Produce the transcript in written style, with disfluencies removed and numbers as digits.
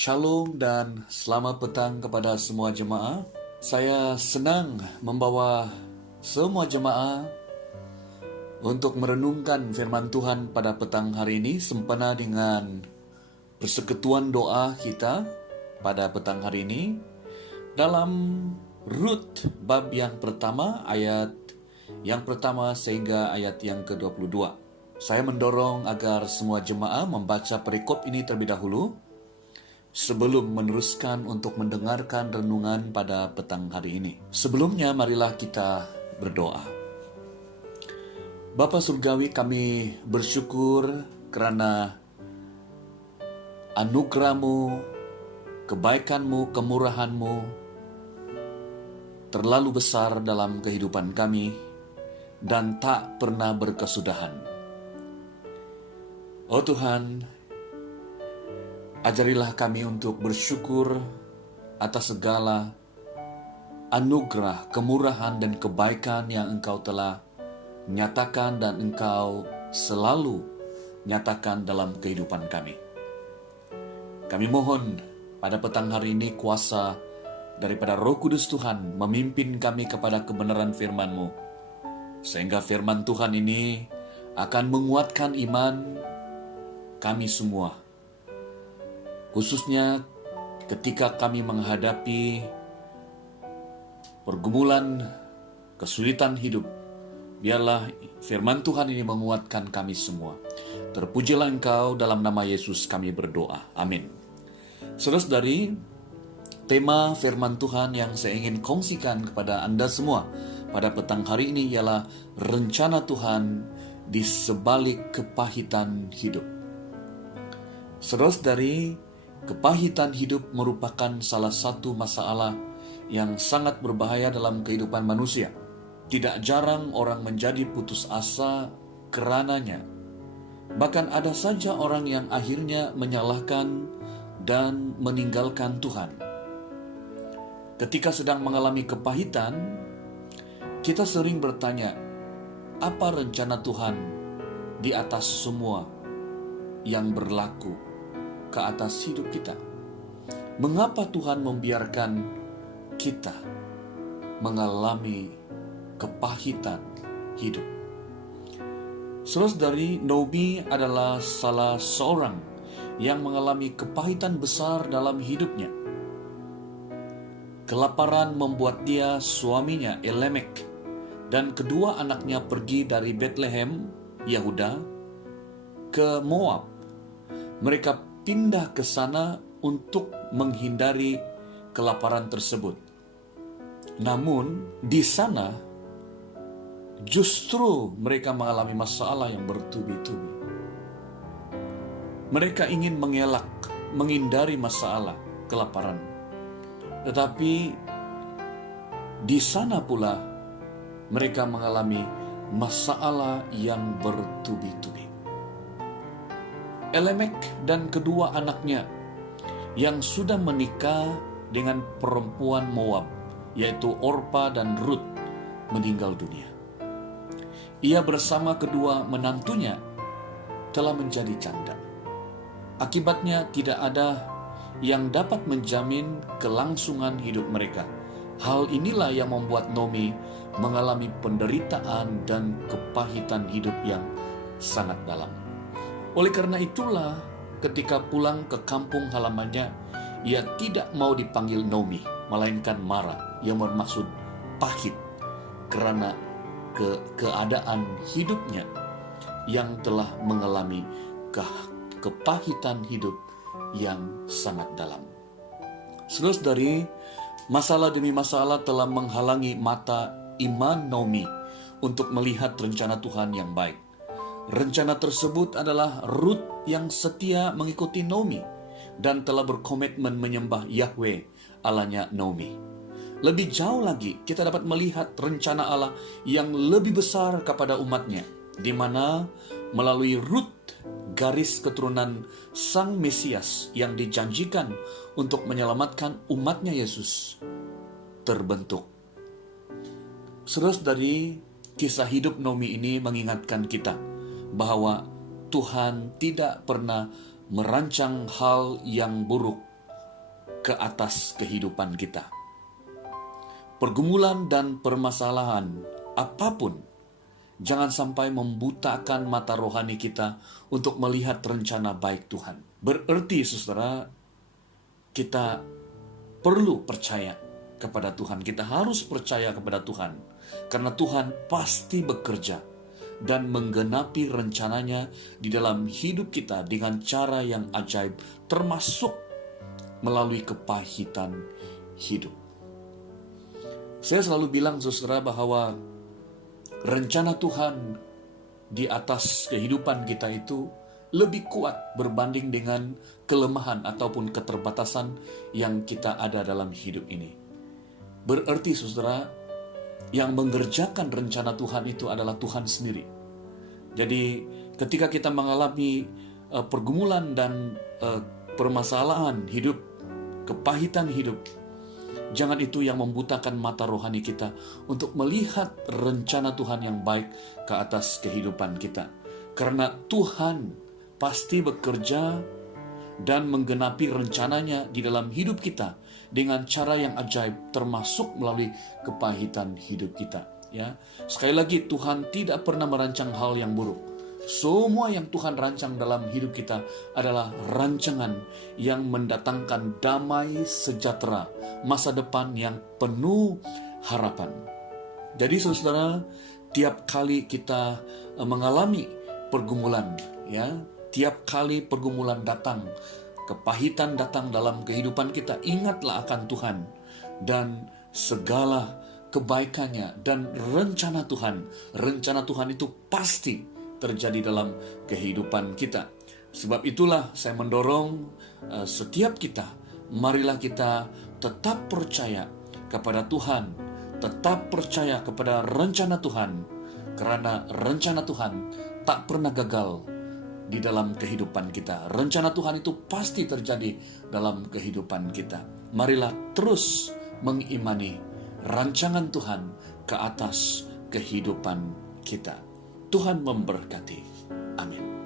Shalom dan selamat petang kepada semua jemaah. Saya senang membawa semua jemaah untuk merenungkan firman Tuhan pada petang hari ini sempena dengan persekutuan doa kita pada petang hari ini dalam Rut bab yang pertama ayat yang pertama sehingga ayat yang ke-22. Saya mendorong agar semua jemaah membaca perikop ini terlebih dahulu sebelum meneruskan untuk mendengarkan renungan pada petang hari ini. Sebelumnya marilah kita berdoa. Bapa Surgawi, kami bersyukur karena anugerah-Mu, kebaikan-Mu, kemurahan-Mu terlalu besar dalam kehidupan kami dan tak pernah berkesudahan. Oh Tuhan, ajarilah kami untuk bersyukur atas segala anugerah, kemurahan, dan kebaikan yang Engkau telah nyatakan dan Engkau selalu nyatakan dalam kehidupan kami. Kami mohon pada petang hari ini kuasa daripada Roh Kudus Tuhan memimpin kami kepada kebenaran firman-Mu, sehingga firman Tuhan ini akan menguatkan iman kami semua, khususnya ketika kami menghadapi pergumulan, kesulitan hidup. Biarlah firman Tuhan ini menguatkan kami semua. Terpujilah Engkau, dalam nama Yesus kami berdoa. Amin. Saudara-saudari, tema firman Tuhan yang saya ingin kongsikan kepada Anda semua pada petang hari ini ialah rencana Tuhan di sebalik kepahitan hidup. Saudara-saudari, kepahitan hidup merupakan salah satu masalah yang sangat berbahaya dalam kehidupan manusia. Tidak jarang orang menjadi putus asa karenanya. Bahkan ada saja orang yang akhirnya menyalahkan dan meninggalkan Tuhan. Ketika sedang mengalami kepahitan, kita sering bertanya, apa rencana Tuhan di atas semua yang berlaku ke atas hidup kita? Mengapa Tuhan membiarkan kita mengalami kepahitan hidup? Saudara-saudari, Naomi adalah salah seorang yang mengalami kepahitan besar dalam hidupnya. Kelaparan membuat dia, suaminya Elimelek, dan kedua anaknya pergi dari Bethlehem, Yehuda, ke Moab. Mereka pindah ke sana untuk menghindari kelaparan tersebut. Namun di sana justru mereka mengalami masalah yang bertubi-tubi. Mereka ingin mengelak, menghindari masalah kelaparan. Tetapi di sana pula mereka mengalami masalah yang bertubi-tubi. Elimelek dan kedua anaknya yang sudah menikah dengan perempuan Moab, yaitu Orpa dan Rut, meninggal dunia. Ia bersama kedua menantunya telah menjadi janda. Akibatnya tidak ada yang dapat menjamin kelangsungan hidup mereka. Hal inilah yang membuat Naomi mengalami penderitaan dan kepahitan hidup yang sangat dalam. Oleh karena itulah, ketika pulang ke kampung halamannya, ia tidak mau dipanggil Naomi, melainkan Mara, yang bermaksud pahit, karena keadaan hidupnya yang telah mengalami kepahitan hidup yang sangat dalam. Saudara-saudari, masalah demi masalah telah menghalangi mata iman Naomi untuk melihat rencana Tuhan yang baik. Rencana tersebut adalah Rut yang setia mengikuti Naomi dan telah berkomitmen menyembah Yahweh, Allahnya Naomi. Lebih jauh lagi, kita dapat melihat rencana Allah yang lebih besar kepada umatnya, di mana melalui Rut, garis keturunan Sang Mesias yang dijanjikan untuk menyelamatkan umatnya Yesus terbentuk. Saudara-saudari, kisah hidup Naomi ini mengingatkan kita bahwa Tuhan tidak pernah merancang hal yang buruk ke atas kehidupan kita. Pergumulan dan permasalahan apapun jangan sampai membutakan mata rohani kita untuk melihat rencana baik Tuhan. Berarti, saudara, kita perlu percaya kepada Tuhan. Kita harus percaya kepada Tuhan. Karena Tuhan pasti bekerja dan menggenapi rencananya di dalam hidup kita dengan cara yang ajaib, termasuk melalui kepahitan hidup. Saya selalu bilang, saudara, bahwa rencana Tuhan di atas kehidupan kita itu lebih kuat berbanding dengan kelemahan ataupun keterbatasan yang kita ada dalam hidup ini. Berarti, saudara, yang mengerjakan rencana Tuhan itu adalah Tuhan sendiri. Jadi, ketika kita mengalami pergumulan dan permasalahan hidup, kepahitan hidup, jangan itu yang membutakan mata rohani kita untuk melihat rencana Tuhan yang baik ke atas kehidupan kita. Karena Tuhan pasti bekerja dan menggenapi rencananya di dalam hidup kita dengan cara yang ajaib, termasuk melalui kepahitan hidup kita. Ya, sekali lagi, Tuhan tidak pernah merancang hal yang buruk. Semua yang Tuhan rancang dalam hidup kita adalah rancangan yang mendatangkan damai sejahtera, masa depan yang penuh harapan. Jadi, saudara, tiap kali kita mengalami pergumulan, ya, tiap kali pergumulan datang, kepahitan datang dalam kehidupan kita, ingatlah akan Tuhan dan segala kebaikannya dan rencana Tuhan. Rencana Tuhan itu pasti terjadi dalam kehidupan kita. Sebab itulah saya mendorong setiap kita, marilah kita tetap percaya kepada Tuhan, tetap percaya kepada rencana Tuhan, karena rencana Tuhan tak pernah gagal di dalam kehidupan kita. Rencana Tuhan itu pasti terjadi dalam kehidupan kita. Marilah terus mengimani rancangan Tuhan ke atas kehidupan kita. Tuhan memberkati. Amin.